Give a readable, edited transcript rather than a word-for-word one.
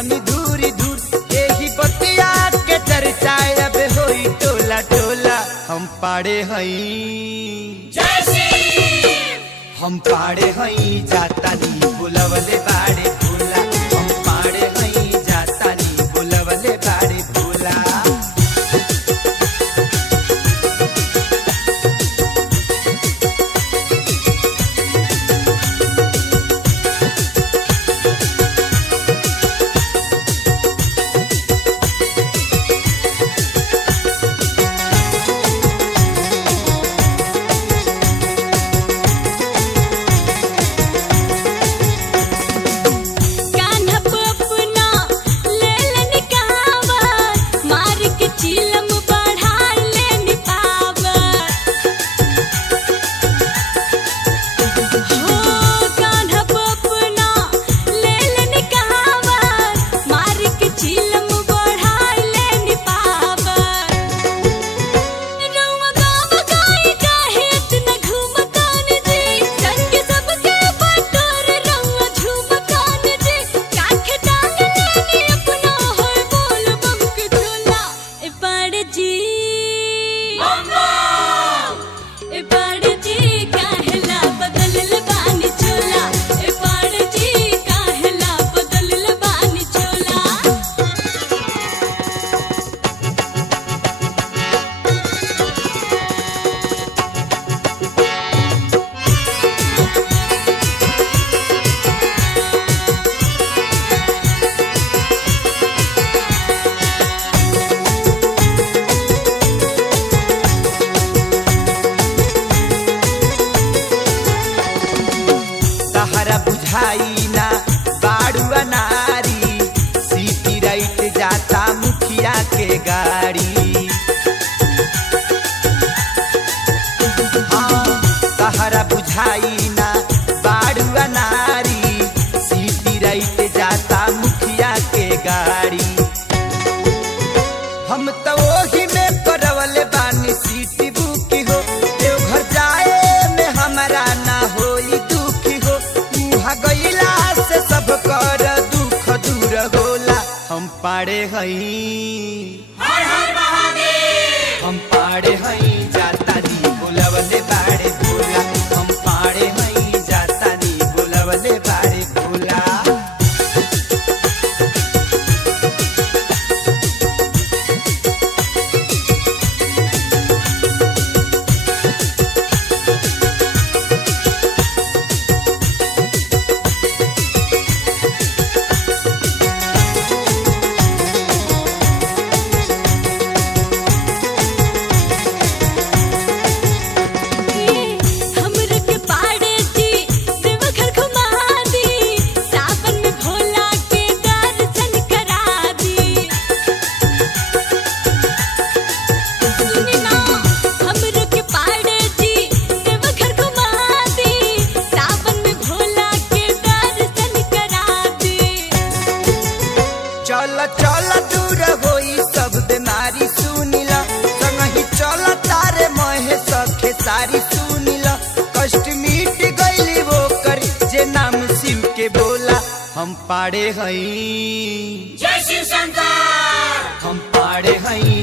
हनी दूरी दूर यही बतिया के चर्चा अब होई टोला टोला। हम पाड़े हई हम पाड़े हई जाता नी बुलवले बाड़े भोला। हम पाड़े हई जाता नी बुलवले बाड़े भोला। बुझाई ना बाड़ुआ नारी सीटी राइट जाता मुखिया के गाड़ी। हाँ तहरा बुझाई ना बाड़ुआ नारी सीटी राइट जाता मुखिया के गाड़ी। हम तो वही में करवले बानी सीटी बुकी हो देवघर जाए में हमारा ना होई दुखी हो। गईला से सब कर दुख दूर होला। हम पाड़े हई हम पाड़े हई जाता नी बुलवले बाड़े भोला। हम पाड़े हई जाता नी बुलवले बाड़े भोला। चल चल दूर होई सब बीमारी सुनिला संगही चल तारे महे सखे सारी सुनिला। कष्ट मिट गईली वो कर जे नाम शिव के बोला। हम पाड़े हई जय शिव शंकर। हम पाड़े हई